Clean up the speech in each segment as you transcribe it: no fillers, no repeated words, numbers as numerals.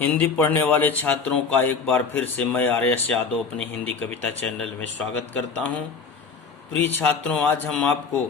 हिंदी पढ़ने वाले छात्रों का एक बार फिर से मैं आर्यस यादव अपने हिंदी कविता चैनल में स्वागत करता हूं। प्रिय छात्रों, आज हम आपको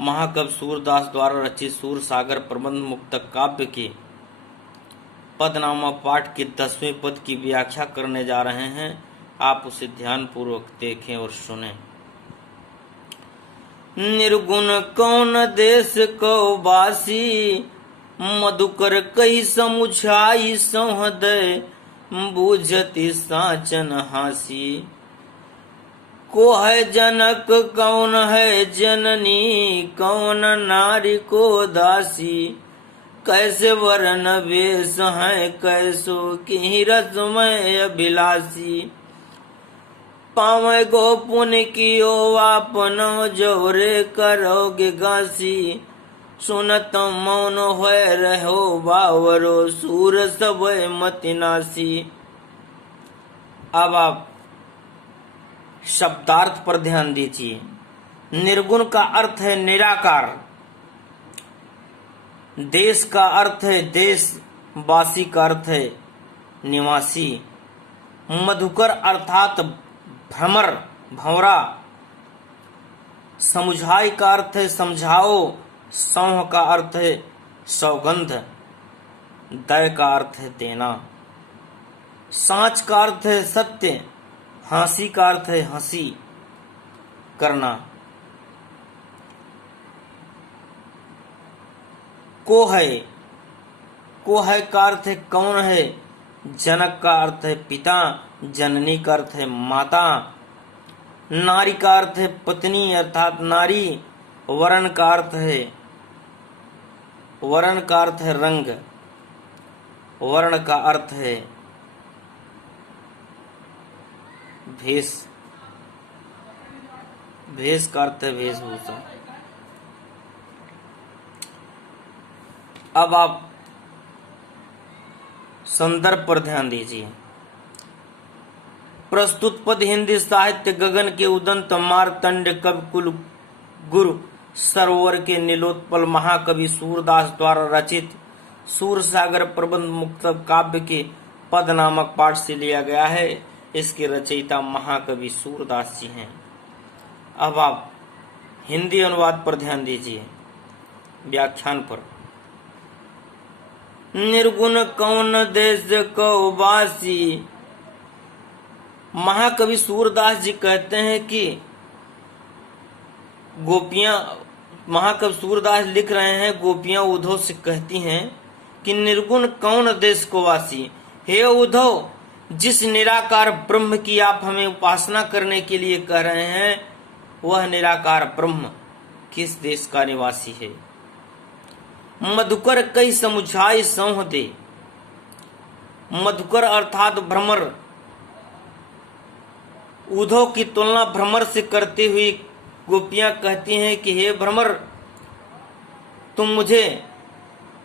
महाकवि सूरदास द्वारा रचित सूर सागर प्रबंध मुक्तक काव्य के पदनामा पाठ के 10वें पद की व्याख्या करने जा रहे हैं। आप उसे ध्यानपूर्वक देखें और सुनें। निर्गुण कौन देश को वासी, मधुकर कई समुझाई सौहदय, बूझती साचन हासी। को है जनक कौन है जननी, कौन नारी को दासी। कैसे वरन वेश है कैसो की रसमय अभिलाषी। पावे गो पुण्य कियो आपनो, जोरे करोगे गासी। सुनत मौन होय रहो बावरो, सूर सबय मतिनासी। अब आप शब्दार्थ पर ध्यान दीजिए। निर्गुण का अर्थ है निराकार, देश का अर्थ है देश, वासी का अर्थ है निवासी। मधुकर अर्थात भ्रमर भंवरा। समुझाई का अर्थ है समझाओ। सौह का अर्थ है सौगंध। दय का अर्थ है देना। साच का अर्थ है सत्य। हासी का अर्थ है हंसी करना। को है का अर्थ है कौन है। जनक का अर्थ है पिता। जननी का अर्थ है माता। नारी का अर्थ है पत्नी अर्थात नारी। वर्ण का अर्थ है रंग। वर्ण का अर्थ है भेष। भेष का अर्थ है वेशभूषा। अब आप संदर्भ पर ध्यान दीजिए। प्रस्तुत पद हिंदी साहित्य गगन के उदंत मार्तंड कवि कुल गुरु सरोवर के नीलोत्पल महाकवि सूरदास द्वारा रचित सूर सागर प्रबंध मुक्तक काव्य के पद नामक पाठ से लिया गया है। इसके रचयिता महाकवि सूरदास जी हैं। अब आप हिंदी अनुवाद पर ध्यान दीजिए। व्याख्यान पर। निर्गुण कौन देश को वासी। महाकवि सूरदास जी कहते हैं कि गोपियां, महाकवि सूरदास लिख रहे हैं, गोपियां उद्धव से कहती हैं कि निर्गुण कौन देश को वासी। हे उद्धव, जिस निराकार ब्रह्म की आप हमें उपासना करने के लिए कह रहे हैं, वह निराकार ब्रह्म किस देश का निवासी है। मधुकर कई समुझाई सौह दे। मधुकर अर्थात भ्रमर। उद्धव की तुलना भ्रमर से करते हुए गोपियां कहती हैं कि हे भ्रमर, तुम मुझे,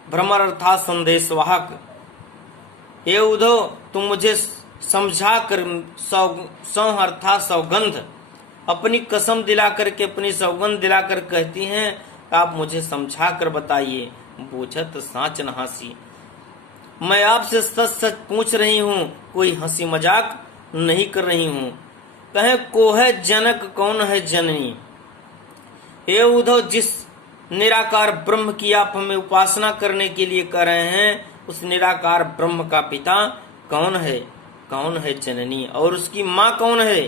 भ्रमर अर्थात संदेशवाहक, हे उद्धव तुम मुझे समझा कर, सौह अर्थात सौगंध, अपनी कसम दिला करके, अपनी सौगंध दिलाकर कहती हैं आप मुझे समझा कर बताइए। बूझत साच न हंसी। मैं आपसे सच सच पूछ रही हूँ, कोई हंसी मजाक नहीं कर रही हूँ। कहे को है जनक कौन है जननी। हे उद्धव, जिस निराकार ब्रह्म की आप हमें उपासना करने के लिए कर रहे हैं, उस निराकार ब्रह्म का पिता कौन है, कौन है जननी। और उसकी माँ कौन है,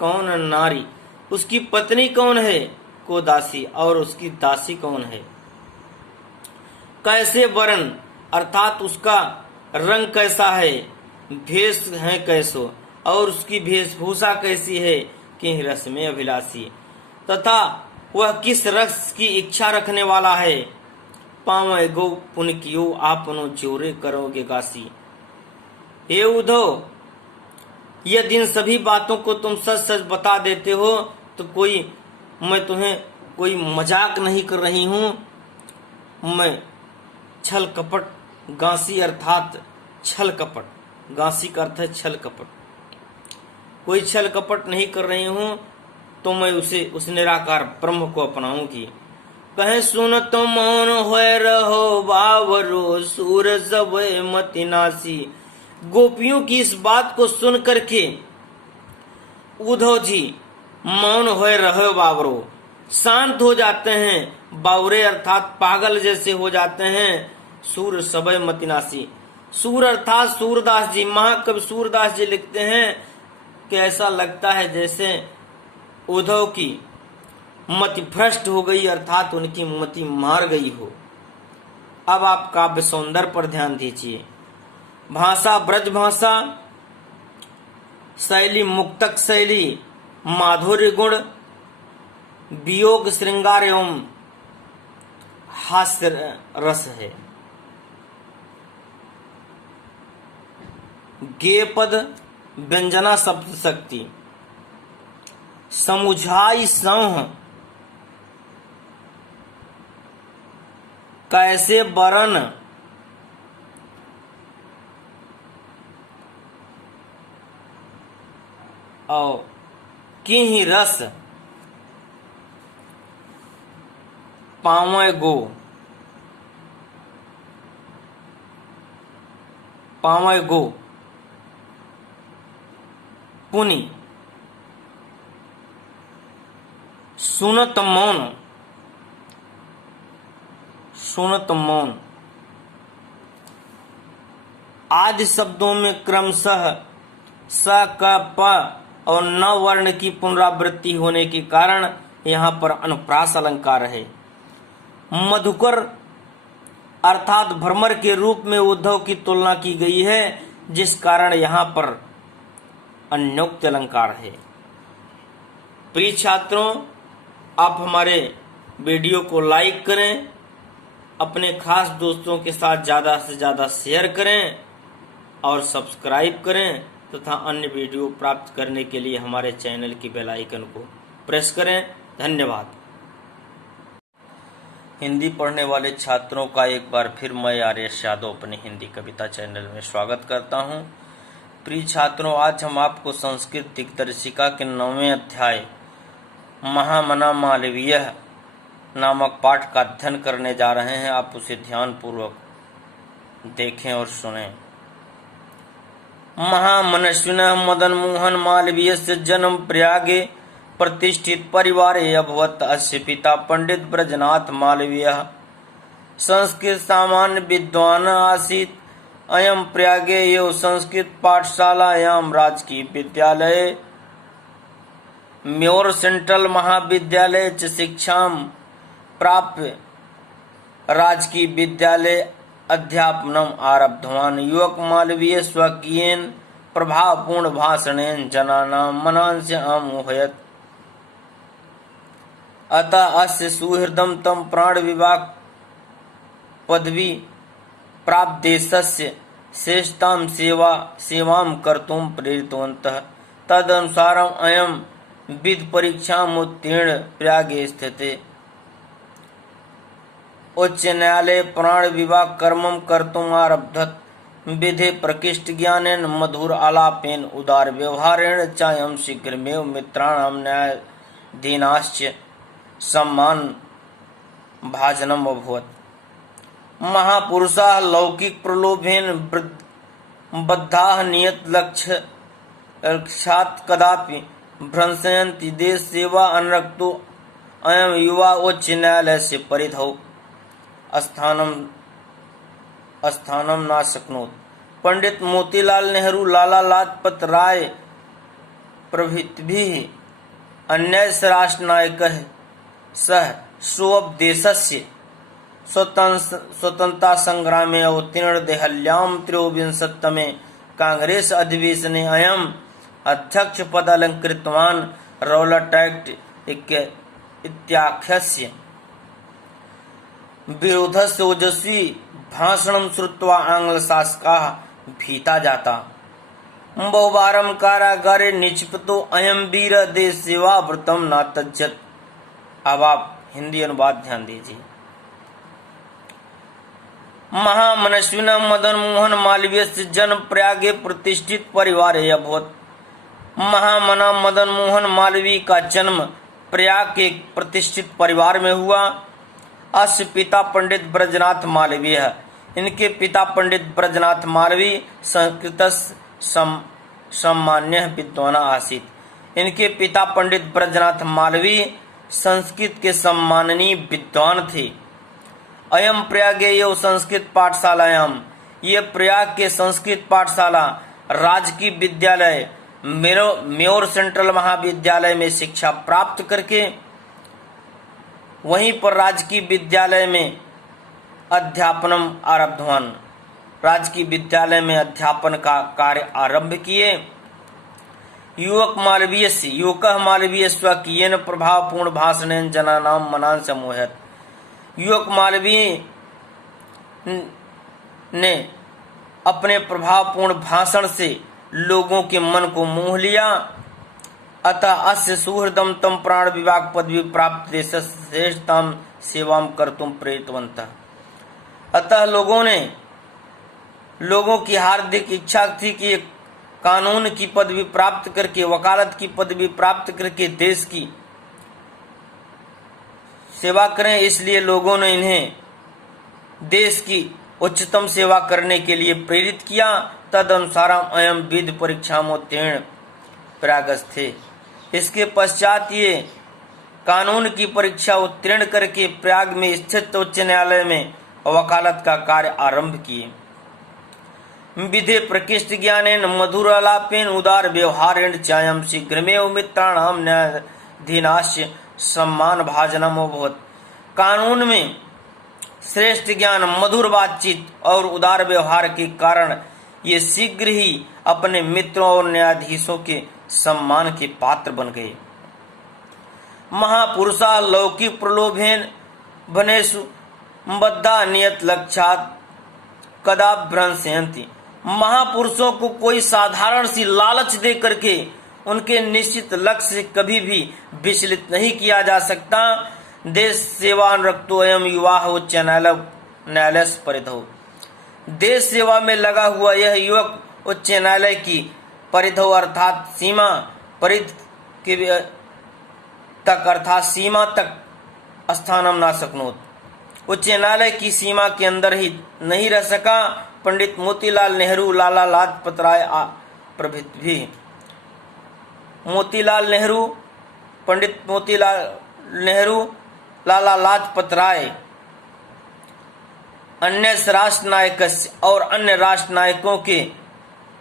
कौन नारी। उसकी पत्नी कौन है, को दासी। और उसकी दासी कौन है। कैसे वर्ण अर्थात उसका रंग कैसा है। भेष है कैसो, और उसकी वेशभूषा कैसी है कि रस में अभिलाषी। तथा वह किस रस की इच्छा रखने वाला है। पावे गो पुण्य कियो आपनो, जोरे करोगे गासी। हे उद्धव, यदि इन सभी बातों को तुम सच सच बता देते हो तो मैं तुम्हें कोई मजाक नहीं कर रही हूँ। मैं छल कपट, गांसी अर्थात छल कपट, गांसी का अर्थ है छल कपट, कोई छल कपट नहीं कर रही हूँ, तो मैं उस निराकार ब्रह्म को अपनाऊंगी। कहे सुन तो मौन होए रहो बावरो सूर सब मति नासी। गोपियों की इस बात को सुन करके उद्धव जी मौन होए रहो बावरो, शांत हो जाते हैं। बावरे अर्थात पागल जैसे हो जाते हैं। सूर सबय मतिनासी, सूर अर्थात सूरदास जी, महाकवि सूरदास जी लिखते हैं कि ऐसा लगता है जैसे उद्धव की मति भ्रष्ट हो गई, अर्थात उनकी मति मार गई हो। अब आप काव्य सौंदर्य पर ध्यान दीजिए। भाषा ब्रज भाषा, शैली मुक्तक शैली, माधुर्य गुण, वियोग श्रृंगार एवं हास्य रस है। गेय पद व्यंजना शब्द शक्ति, समुझाई संह कैसे बरन, और किहि रस पावे गो, पावे गो पुनि सुनत मौन, सुनत मौन। आदि शब्दों में क्रमशः स, क, प और न वर्ण की पुनरावृत्ति होने के कारण यहाँ पर अनुप्रास अलंकार है। मधुकर अर्थात भ्रमर के रूप में उद्धव की तुलना की गई है, जिस कारण यहाँ पर अन्योक्त अलंकार है। प्रिय छात्रों, आप हमारे वीडियो को लाइक करें, अपने खास दोस्तों के साथ ज़्यादा से ज़्यादा शेयर करें और सब्सक्राइब करें तथा अन्य वीडियो प्राप्त करने के लिए हमारे चैनल की बेल आइकन को प्रेस करें। धन्यवाद। हिंदी पढ़ने वाले छात्रों का एक बार फिर मैं आर्यश यादव अपने हिंदी कविता चैनल में स्वागत करता हूं। प्रिय छात्रों, आज हम आपको संस्कृत दिग्दर्शिका के 9वें अध्याय महामना मालवीय नामक पाठ का अध्ययन करने जा रहे हैं। आप उसे ध्यानपूर्वक देखें और सुनें। महामनस्विनः मदन मोहन मालवीयस्य जन्म प्रयागे प्रतिष्ठित परिवारे अभवत्। अस्य पिता पंडित ब्रजनाथ मालवीयः संस्कृत सामान्य विद्वान् आसीत्। अयं प्रयागे एव संस्कृत पाठशालायां राजकीय विद्यालये म्योर सेंट्रल महाविद्यालये च शिक्षां प्राप्य राजकीय विद्यालये अध्यापनम् आरब्धवान्। युवक मालवीय स्वकीयेन प्रभावपूर्ण भाषणेन जनानां मनांसि आमोहयत्। अतः अस्य सुहृदं तं प्राण विभाग पदवी प्राप्त देशस्य श्रेष्ठतां सेवां कर्तुं प्रेरितवन्तः। तदनुसारम् अयं विध परीक्षाम् उत्तीर्ण प्रयागे स्थिते उच्च न्यायालये प्राण विभाग कर्मं कर्तुम् आरब्धत्। विधे प्रकृष्ट ज्ञानेन मधुर आलापेन उदार व्यवहारेण च अयं शीघ्रमेव मित्राणां न्यायाधीनाश्च सम्मान भाजनम् अभवत्। महापुरुषाः लौकिक प्रलोभेन बद्धाः नियत लक्ष्यात् कदापि भ्रंशयन्ति। देश सेवा अनुरक्तो अयं युवा उच्च न्यायालयस्य परिधौ स्थानं न शक्नोत्। पंडित मोतीलाल नेहरू, लाला लाजपत राय प्रभृतिभिः अन्यैः राष्ट्रनायकैः सह स्वदेशस्य स्वतंत्रता संग्रामे अवतीर्ण देहल्यां 23तमे कांग्रेस अधिवेशने अयम् अध्यक्ष पद अलंकृतवान्। रौलट एक्ट इत्याख्यस्य विरोधस्य ओजस्वी भाषणं श्रुत्वा आंग्लशासकाः भीता जाता। बहुवारं कारागारे निक्षिप्तो अयं वीर देश सेवाव्रतं न त्यजत्। अब आप हिंदी अनुवाद ध्यान दीजिए। महामनस्विनः मदन मोहन मालवीयस्य जन्म प्रयागे प्रतिष्ठित परिवारे अभवत्। महामना मदन मोहन मालवीय का जन्म प्रयाग के एक प्रतिष्ठित परिवार में हुआ। अस्य पिता पंडित ब्रजनाथ मालवीय। इनके पिता पंडित ब्रजनाथ मालवीय संस्कृत सम्मान्य विद्वान आसीत्। इनके पिता पंडित ब्रजनाथ मालवीय संस्कृत के सम्माननीय विद्वान थे। अयम प्रयागेयो संस्कृत पाठशालायाम, ये प्रयाग के संस्कृत पाठशाला राजकीय विद्यालय म्योर सेंट्रल महाविद्यालय में शिक्षा प्राप्त करके वहीं पर राजकीय विद्यालय में अध्यापनम आरब्धवान, राजकीय विद्यालय में अध्यापन का कार्य आरंभ किए। युवक मालवीय स्वकीयेन प्रभावपूर्ण भाषणेन जनानां मनान् सम्मोहयत्। युवक मालवीय ने अपने प्रभावपूर्ण भाषण से लोगों के मन को मोह लिया। अतः अस्य सुहृदं तम प्राण विभाग पदवी प्राप्त देशस्य श्रेष्ठतां सेवां कर्तुं प्रेरितवन्तः। अतः लोगों की हार्दिक इच्छा थी कि कानून की पदवी प्राप्त करके, वकालत की पदवी प्राप्त करके देश की सेवा करें। इसलिए लोगों ने इन्हें देश की उच्चतम सेवा करने के लिए प्रेरित किया। तदनुसार अयम विधि परीक्षा में उत्तीर्ण प्रयागस्थ थे। इसके पश्चात ये कानून की परीक्षा उत्तीर्ण करके प्रयाग में स्थित उच्च न्यायालय में वकालत का कार्य आरंभ किए। विधे प्रकृष्ट ज्ञानेन मधुरालापेन उदार व्यवहारेण चायम शीघ्रमेव मित्राणाम न्यायाधीनास्य सम्मान भाजनम अभवत्। कानून में श्रेष्ठ ज्ञान, मधुर बातचीत और उदार व्यवहार के कारण ये शीघ्र ही अपने मित्रों और न्यायाधीशों के सम्मान के पात्र बन गए। महापुरुषा लौकिक प्रलोभेन वनेषु बद्धा नियत लक्ष्यात् कदा भ्रंशयन्ति। महापुरुषों को कोई साधारण सी लालच दे करके उनके निश्चित लक्ष्य से कभी भी विचलित नहीं किया जा सकता। देश सेवानुरक्तो अयम युवा उच्च न्यायालय परिधौ। देश सेवा में लगा हुआ यह युवक उच्च न्यायालय की परिधौ अर्थात सीमा परिध के तक अर्थात सीमा तक स्थानम न सकनोत, उच्च न्यायालय की सीमा के अंदर ही नहीं रह सका। पंडित मोतीलाल नेहरू, लाला लाजपत राय प्रभृति भी। पंडित मोतीलाल नेहरू, लाला लाजपत राय, अन्य राष्ट्र नायक और अन्य राष्ट्र नायकों के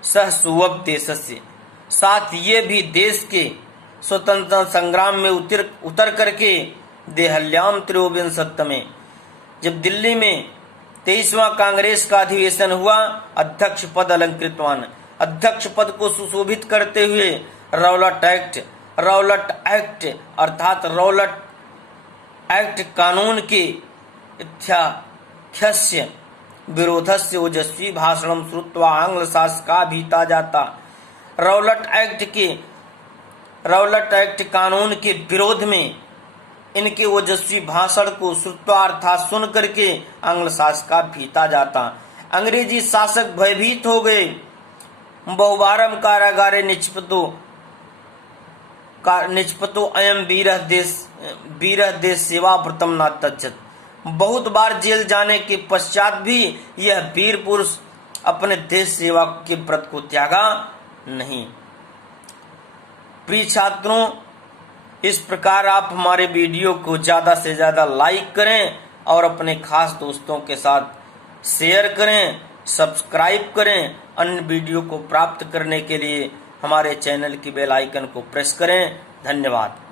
सहसुवपदेशस्य साथ ये भी देश के स्वतंत्रता संग्राम में उतर करके देहल्याम त्रयोविंशत में जब दिल्ली में 23वां कांग्रेस का अधिवेशन हुआ, अध्यक्ष पद अलंकृतवान। अध्यक्ष पद को सुशोभित करते हुए रौलट एक्ट अर्थात रौलट एक्ट कानून के इत्याख्यस्य विरोधस्य ओजस्वी भाषणम श्रुत्वा आंग्ल शासका भीता जाता। रौलट एक्ट कानून के विरोध में इनके ओजस्वी भाषण को श्रुत्वा अर्थात सुन करके आंग्ल शासका भीता जाता। अंग्रेजी शासक भयभीत हो गए। बहुबारम कारागारे निष्पतो अयम वीरः देश सेवा व्रतम न त्यजत। बहुत बार जेल जाने के पश्चात भी यह वीर पुरुष अपने देश सेवा के व्रत को त्यागा नहीं। प्रिय छात्रों, इस प्रकार आप हमारे वीडियो को ज्यादा से ज्यादा लाइक करें और अपने खास दोस्तों के साथ शेयर करें, सब्सक्राइब करें। अन्य वीडियो को प्राप्त करने के लिए हमारे चैनल की बेल आइकन को प्रेस करें। धन्यवाद।